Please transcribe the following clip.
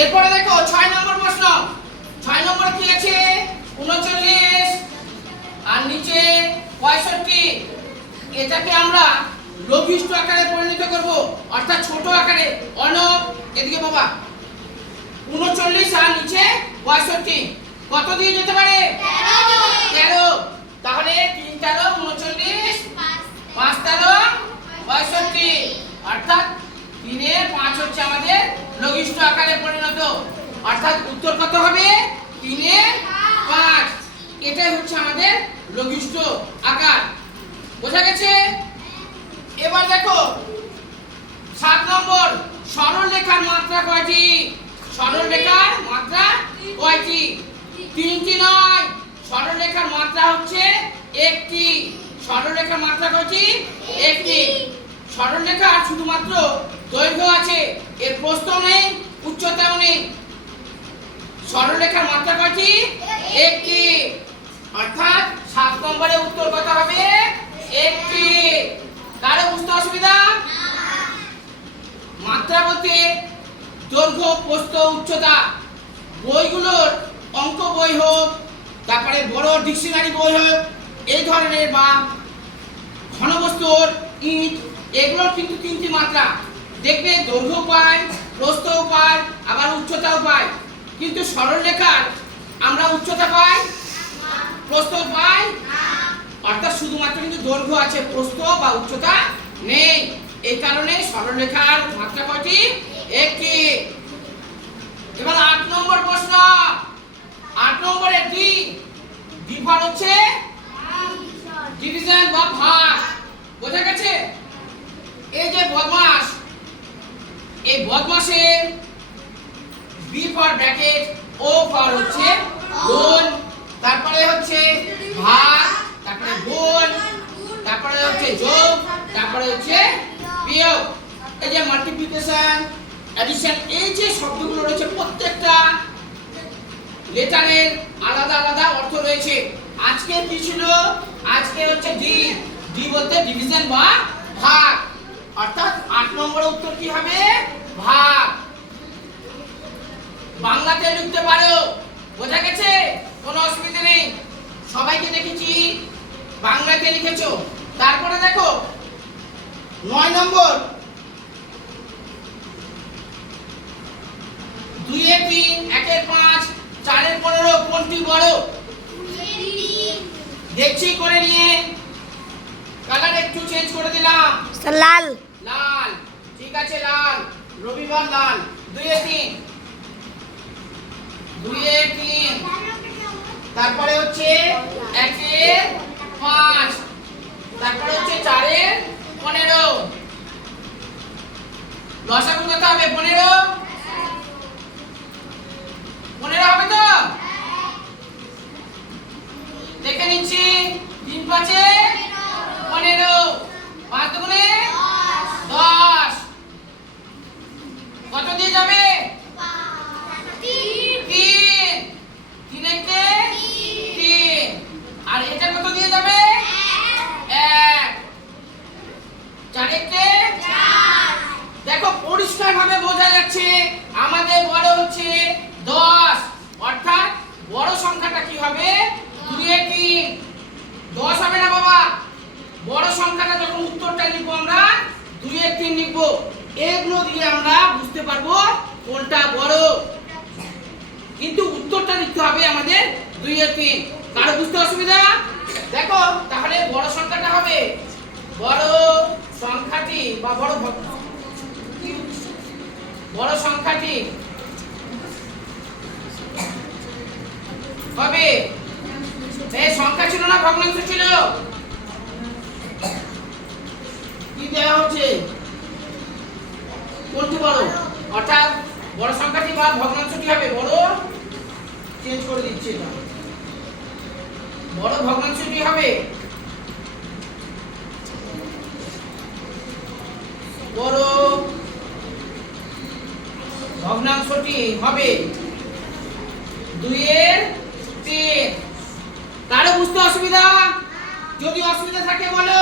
এরপরে দেখো 6 নম্বর প্রশ্ন। 6 নম্বরে কি আছে? 39 আর নিচে 65। এটাকে আমরা লঘিষ্ঠ আকারে পরিণত করব, অর্থাৎ ছোট আকারে। অর্ণব এদিকে বাবা। 39 আর নিচে 65 কত দিয়ে যেতে পারে? 13। তাহলে 3 13 39, 5 13 65, অর্থাৎ 3 এর 5 হচ্ছে আমাদের লঘিষ্ঠ আকারে পরিণত। অর্থাৎ উত্তর কত হবে? 3 এর 5। এটাই হচ্ছে আমাদের লঘিষ্ঠ আকার। বোঝা গেছে? এবার দেখো 7 নম্বর, সরল রেখার মাত্রা কয়টি? সরল রেখার মাত্রা কয়টি? 3টি নয়, সরল রেখার মাত্রা হচ্ছে একটি। সরল রেখার মাত্রা কয়টি? একটি। সরল রেখার শুধুমাত্র দৈর্ঘ্য আছে, এর প্রস্থও নেই, উচ্চতাও নেই। সরল রেখার মাত্রা কয়টি? একটি। অর্থাৎ 7 নম্বরে উত্তর কত হবে? একটি। কারো বুঝতে অসুবিধা? মাত্রা বলতে দৈর্ঘ্য, প্রস্থ, উচ্চতা। বইগুলোর অঙ্ক বই হোক, তারপরে বড় ডিকশনারি বই হোক, এই ধরনের, বা ঘনবস্তুর ইট, এগুলোর কিন্তু 3টি মাত্রা। দেখবে দৈর্ঘ্য পায়, প্রস্থও পায়, আবার উচ্চতাও পায়। কিন্তু সরল রেখার আমরা উচ্চতা পাই, প্রস্থ পাই, অর্থাৎ শুধুমাত্র কিন্তু দৈর্ঘ্য আছে, প্রস্থ বা উচ্চতা নেই। এই কারণে সরল রেখার মাত্রা কয়টি? একটি। এবার 8 নম্বর প্রশ্ন। 8 নম্বরে ডিভার হচ্ছে ডিভিশন বা ভাগ। বোঝা গেছে? এই যে বদমাস, এই বদমাসের B for bracket, O for হচ্ছে গুণ, তারপরে হচ্ছে ভাগ, তারপরে গুণ, তারপরে হচ্ছে যোগ, তারপরে হচ্ছে বিয়োগ। এই যে মাল্টিপ্লিকেশন, অ্যাডিশন, এই যে শব্দগুলো রয়েছে প্রত্যেকটা লেটারের আলাদা আলাদা অর্থ রয়েছে। আজকে কি ছিল? আজকে হচ্ছে ডি বলতে ডিভিশন বা ভাগ। অর্থাৎ 8 নম্বরের উত্তর কি হবে? ভাগ। বাংলাতে লিখতে পারো। বোঝা গেছে? কোনো অসুবিধা নেই। সবাইকে দেখেছি বাংলাতে লিখেছো। তারপরে দেখো 9 নম্বর, 2 এর 3, 1 এর 5, 4 এর 15 কোনটি বড়? দেখছি করে নিয়ে কালার একটু চেঞ্জ করে দিলাম। লাল। লাল, ঠিক আছে, লাল। রবিবার লাল। 2 এর 3, 2 এর 3, তারপরে হচ্ছে 1 এর 5, তারপরে হচ্ছে 4 এর 15। লসাগু কত হবে? 15। 15 হবে তো? দেখে নিচ্ছি। 3 5 এ 15, 5 দুগুণে 10। কত দিয়ে যাবে? 3। 3 একে 3। আর এটা কত দিয়ে যাবে? 1। 4 একে 4। দেখো পরিষ্কার ভাবে বোঝা যাচ্ছে আমাদের বড় হচ্ছে 10। অর্থাৎ বড় সংখ্যাটা কি হবে? 2 এর 3। 10 হবে না বাবা। বড় সংখ্যাটা যখন উত্তরটা লিখব আমরা 2 এর 3 লিখব। এগুলো দিয়ে আমরা বুঝতে পারবো কোনটা বড়। কিন্তু উত্তরটা লিখতে হবে আমাদের 2 এর 3। কারো বুঝতে অসুবিধা? দেখো তাহলে বড় সংখ্যাটা হবে, বড় সংখ্যাটি বা বড় সংখ্যাটি হবে, এই সংখ্যা ছিল না ভগ্নাংশ ছিল? কি দেওয়া হচ্ছে? কোনটি বড়? অর্থাৎ বড় সংখ্যাটি বা ভগ্নাংশটি হবে বড়। চেঞ্জ করে দিচ্ছি, এটা বড় ভগ্নাংশটি হবে বড় ভগ্নাংশটি হবে 2 এর 3। কারো বুঝতে অসুবিধা? যদি অসুবিধা থাকে বলো।